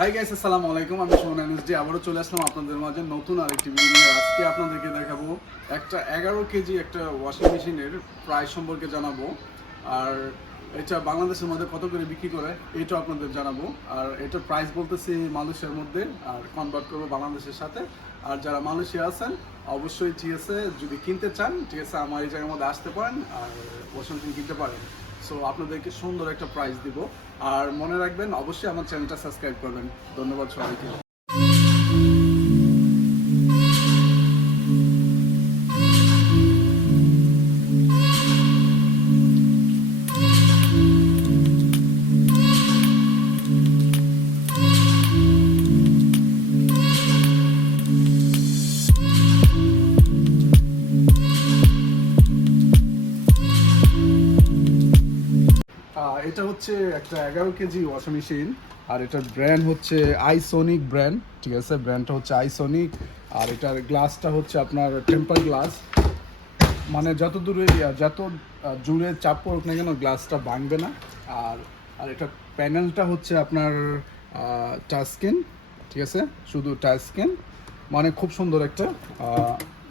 Hi guys, আসসালামু আলাইকুম। আমি সোহান এনএসডি আবারও চলে আসলাম আপনাদের মাঝে নতুন আরেকটি ভিডিও নিয়ে। আজকে আপনাদেরকে দেখাবো একটা 11 কেজি একটা ওয়াশিং মেশিনের প্রাইস সম্পর্কে জানাবো। আর এটা বাংলাদেশের মধ্যে কত করে বিক্রি করে এটা আপনাদের জানাবো। আর এটার প্রাইস বলতেছি মালয়েশিয়ার মধ্যে, আর কনভার্ট করবো বাংলাদেশের সাথে। আর যারা মালয়েশিয়া আছেন অবশ্যই ঠিক আছে, যদি কিনতে চান ঠিক আছে আমার এই জায়গার মধ্যে আসতে পারেন আর ওয়াশিং মেশিন কিনতে পারেন। সো আপনাদেরকে সুন্দর একটা প্রাইস দিব। আর মনে রাখবেন অবশ্যই আমার চ্যানেলটা সাবস্ক্রাইব করবেন। ধন্যবাদ সবাইকে। এটা হচ্ছে একটা 11 কেজি ওয়াশিং মেশিন। আর এটার ব্র্যান্ড হচ্ছে আইসোনিক ব্র্যান্ড, ঠিক আছে। ব্র্যান্ডটা হচ্ছে আইসোনিক। আর এটার গ্লাসটা হচ্ছে আপনার টেম্পার গ্লাস, মানে যত দূরে যত জুড়ে চাপ পড়ুক না কেন গ্লাসটা ভাঙবে না। আর আর এটার প্যানেলটা হচ্ছে আপনার টাচ স্ক্রিন, ঠিক আছে, শুধু টাচ স্ক্রিন। মানে খুব সুন্দর একটা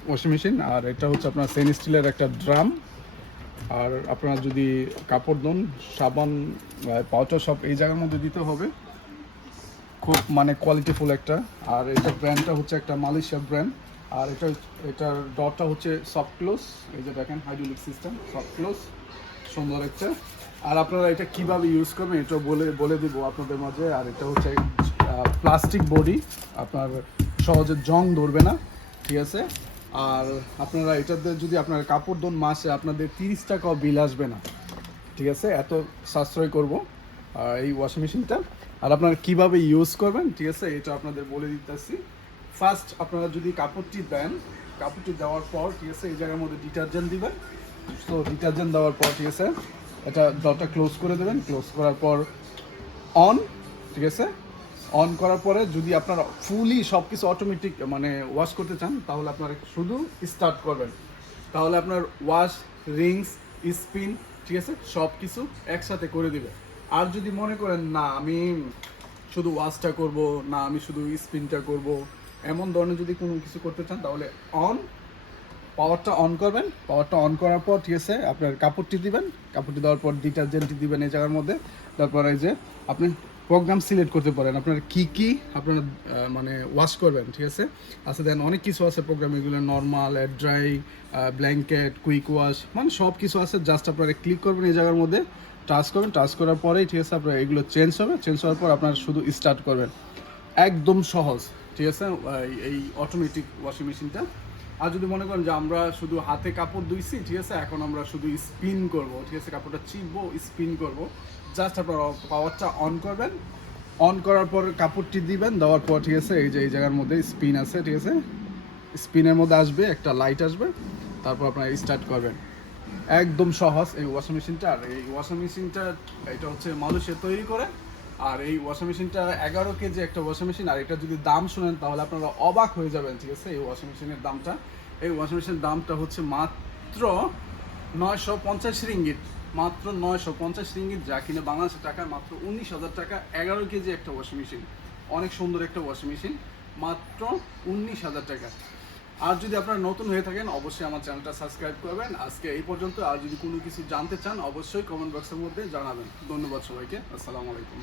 ওয়াশিং মেশিন। আর এটা হচ্ছে আপনার স্টেনলেস স্টিলের একটা ড্রাম। আর আপনারা যদি কাপড় ধোন, সাবান, পাউডার সব এই জায়গার মধ্যে দিতে হবে। খুব মানে কোয়ালিটিফুল একটা। আর এটা ব্র্যান্ডটা হচ্ছে একটা মালয়েশিয়া ব্র্যান্ড। আর এটার ডটটা হচ্ছে সফট ক্লোজ, এই যে দেখেন হাইড্রোলিক সিস্টেম সফট ক্লোজ, সুন্দর একটা। আর আপনারা এটা কিভাবে ইউজ করবেন এটা বলে দিব আপনাদের মাঝে। আর এটা হচ্ছে প্লাস্টিক বডি, আপনার সহজে জং ধরবে না, ঠিক আছে। আর আপনারা এটাতে যদি আপনার কাপড় ধোন মাসে আপনাদের 30 টাকাও বিল আসবে না, ঠিক আছে। এত সাশ্রয় করব এই ওয়াশিং মেশিনটা। আর আপনারা কীভাবে ইউজ করবেন ঠিক আছে এটা আপনাদের বলে দিতেছি। ফার্স্ট আপনারা যদি কাপড়টি দেন, কাপড়টি দেওয়ার পর ঠিক আছে এই জায়গার মধ্যে ডিটারজেন্ট দিবেন। তো ডিটারজেন্ট দেওয়ার পর ঠিক আছে এটা ডটটা ক্লোজ করে দেবেন। ক্লোজ করার পর অন, ঠিক আছে। অন করার পরে যদি আপনারা ফুলি সব কিছু অটোমেটিক মানে ওয়াশ করতে চান তাহলে আপনারা শুধু স্টার্ট করবেন। তাহলে আপনার ওয়াশ, রিংস, স্পিন, ঠিক আছে, সব কিছু একসাথে করে দিবে। আর যদি মনে করেন না আমি শুধু ওয়াশটা করব, না আমি শুধু স্পিনটা করব, এমন ধরনের যদি কোনো কিছু করতে চান তাহলে পাওয়ারটা অন করবেন। পাওয়ারটা অন করার পর ঠিক আছে আপনার কাপড়টি দিবেন। কাপড়টি দেওয়ার পর ডিটারজেন্টটি দিবেন এই জায়গার মধ্যে। তারপর এই যে আপনি প্রোগ্রাম সিলেক্ট করতে পারেন আপনার কি আপনারা মানে ওয়াশ করবেন, ঠিক আছে। আচ্ছা দেন অনেক কিছু আছে প্রোগ্রাম, এগুলো normal, dry, blanket, quick wash, মানে সব কিছু আছে। জাস্ট আপনারা ক্লিক করবেন এই জায়গার মধ্যে, টাচ করবেন। টাচ করার পরেই ঠিক আছে আপনার এগুলো চেঞ্জ হবে। চেঞ্জ হওয়ার পর আপনারা শুধু স্টার্ট করবেন। একদম সহজ, ঠিক আছে এই অটোমেটিক ওয়াশিং মেশিনটা। আর যদি মনে করেন যে আমরা শুধু হাতে কাপড় ধুইছি, ঠিক আছে, এখন আমরা শুধু স্পিন করব, ঠিক আছে, কাপড়টা চিপবো, স্পিন করব, জাস্ট আপনারা পাওয়ারটা অন করবেন। অন করার পর কাপড়টি দিবেন, দেওয়ার পর ঠিক আছে এই যে এই জায়গার মধ্যে স্পিন আছে, ঠিক আছে, স্পিনের মধ্যে আসবে একটা লাইট আসবে। তারপর আপনারা স্টার্ট করবেন। একদম সহজ এই ওয়াশিং মেশিনটা। আর এই ওয়াশিং মেশিনটা এটা হচ্ছে মালয়েশিয়া তৈরি করে। আর এই ওয়াশিং মেশিনটা 11 কেজি একটা ওয়াশিং মেশিন। আর এটা যদি দাম শুনেন তাহলে আপনারা অবাক হয়ে যাবেন, ঠিক আছে। এই ওয়াশিং মেশিনের দামটা, এই ওয়াশিং মেশিনের দামটা হচ্ছে মাত্র 950 রিঙ্গিত। মাত্র 950 রিঙ্গিত, যা কিনে বাংলাদেশের টাকায় মাত্র 19,000 টাকা। 11 কেজি একটা ওয়াশিং মেশিন, অনেক সুন্দর একটা ওয়াশিং মেশিন, মাত্র 19,000 টাকা। আর যদি আপনারা নতুন হয়ে থাকেন অবশ্যই আমার চ্যানেলটা সাবস্ক্রাইব করবেন। আজকে এই পর্যন্ত। আর যদি কোনো কিছু জানতে চান অবশ্যই কমেন্ট বক্সের মধ্যে জানাবেন। ধন্যবাদ সবাইকে, আসসালামু আলাইকুম।